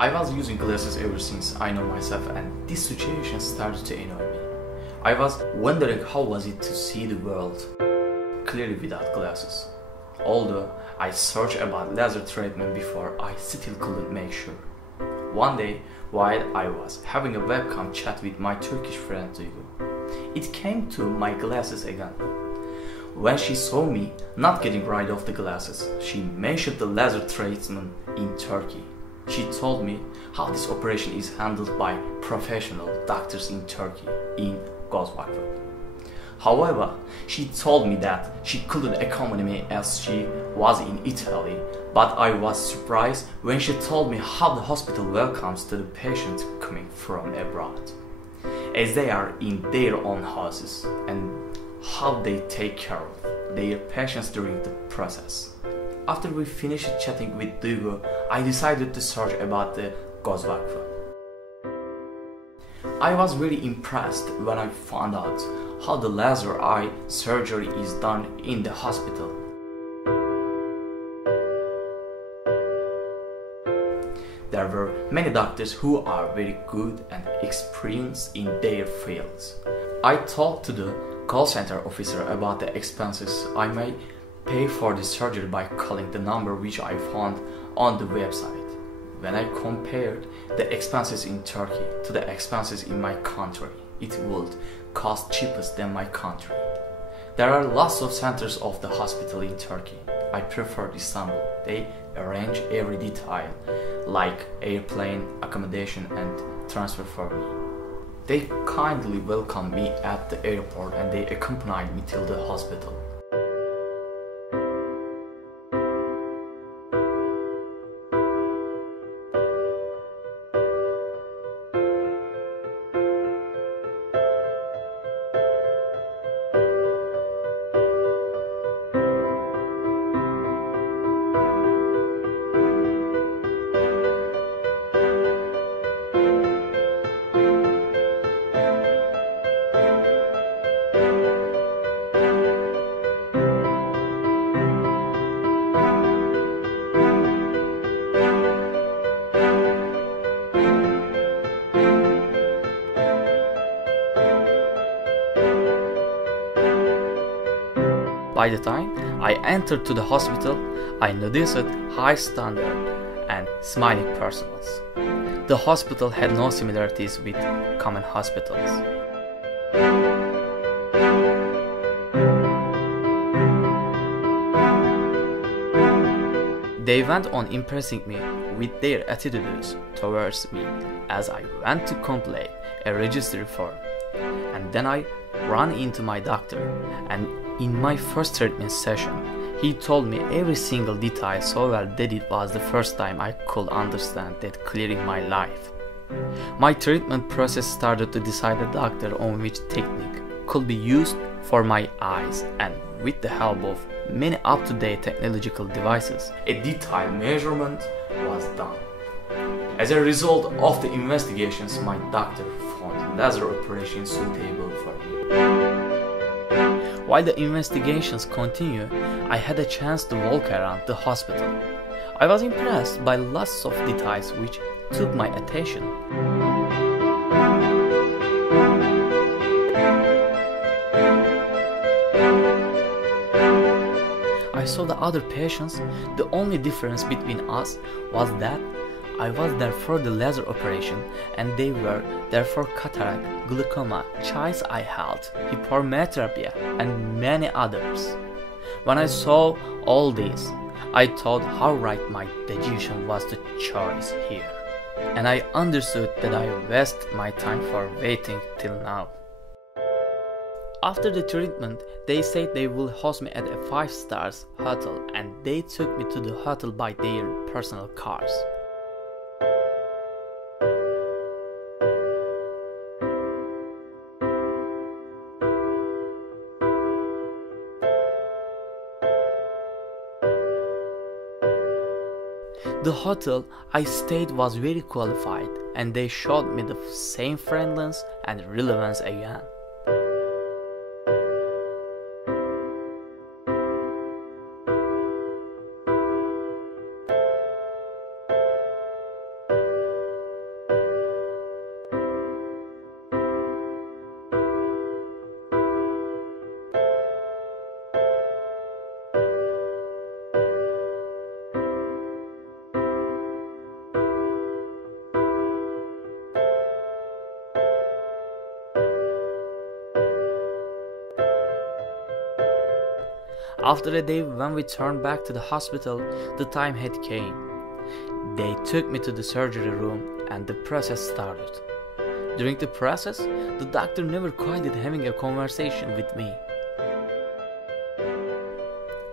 I was using glasses ever since I know myself, and this situation started to annoy me. I was wondering how was it to see the world clearly without glasses. Although I searched about laser treatment before, I still couldn't make sure. One day, while I was having a webcam chat with my Turkish friend Duygu, it came to my glasses again. When she saw me not getting rid of the glasses, she mentioned the laser treatment in Turkey. She told me how this operation is handled by professional doctors in Turkey, in Göz Vakfı. However, she told me that she couldn't accompany me as she was in Italy, but I was surprised when she told me how the hospital welcomes to the patients coming from abroad, as they are in their own houses, and how they take care of their patients during the process. After we finished chatting with Duygu, I decided to search about the Göz Vakfı. I was really impressed when I found out how the laser eye surgery is done in the hospital. There were many doctors who are very good and experienced in their fields. I talked to the call center officer about the expenses I may pay for the surgery by calling the number which I found on the website. When I compared the expenses in Turkey to the expenses in my country, it would cost cheapest than my country. There are lots of centers of the hospital in Turkey. I prefer Istanbul. They arrange every detail, like airplane, accommodation and transfer for me. They kindly welcomed me at the airport and they accompanied me till the hospital. By the time I entered to the hospital, I noticed high standard and smiling persons. The hospital had no similarities with common hospitals. They went on impressing me with their attitudes towards me as I went to complete a registry form. And then I ran into my doctor, and in my first treatment session, he told me every single detail so well that it was the first time I could understand that clearing my life. My treatment process started to decide the doctor on which technique could be used for my eyes, and with the help of many up-to-date technological devices, a detailed measurement was done. As a result of the investigations, my doctor found laser operation suitable for me. While the investigations continued, I had a chance to walk around the hospital. I was impressed by lots of details which took my attention. I saw the other patients. The only difference between us was that I was there for the laser operation and they were there for cataract, glaucoma, child's eye health, hypermetropia and many others. When I saw all this, I thought how right my decision was to choose here. And I understood that I wasted my time for waiting till now. After the treatment, they said they will host me at a 5-star hotel and they took me to the hotel by their personal cars. The hotel I stayed was very qualified and they showed me the same friendliness and relevance again. After a day when we turned back to the hospital, the time had came. They took me to the surgery room and the process started. During the process, the doctor never quitted having a conversation with me.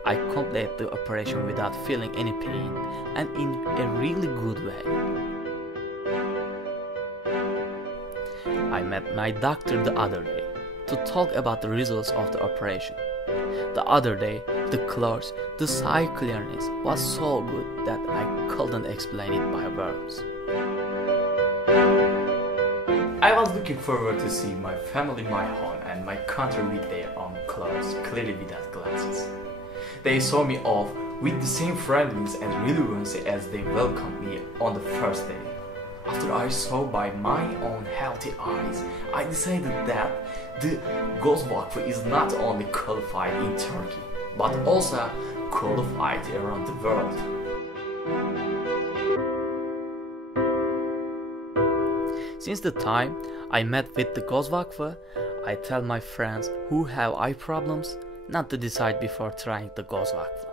I completed the operation without feeling any pain and in a really good way. I met my doctor the other day to talk about the results of the operation. The other day, the clothes, the sight clearness was so good that I couldn't explain it by words. I was looking forward to see my family, my home and my country with their own clothes, clearly without glasses. They saw me off with the same friendliness and relevancy as they welcomed me on the first day. After I saw by my own healthy eyes, I decided that the Göz Vakfı is not only qualified in Turkey, but also qualified around the world. Since the time I met with the Göz Vakfı, I tell my friends who have eye problems not to decide before trying the Göz Vakfı.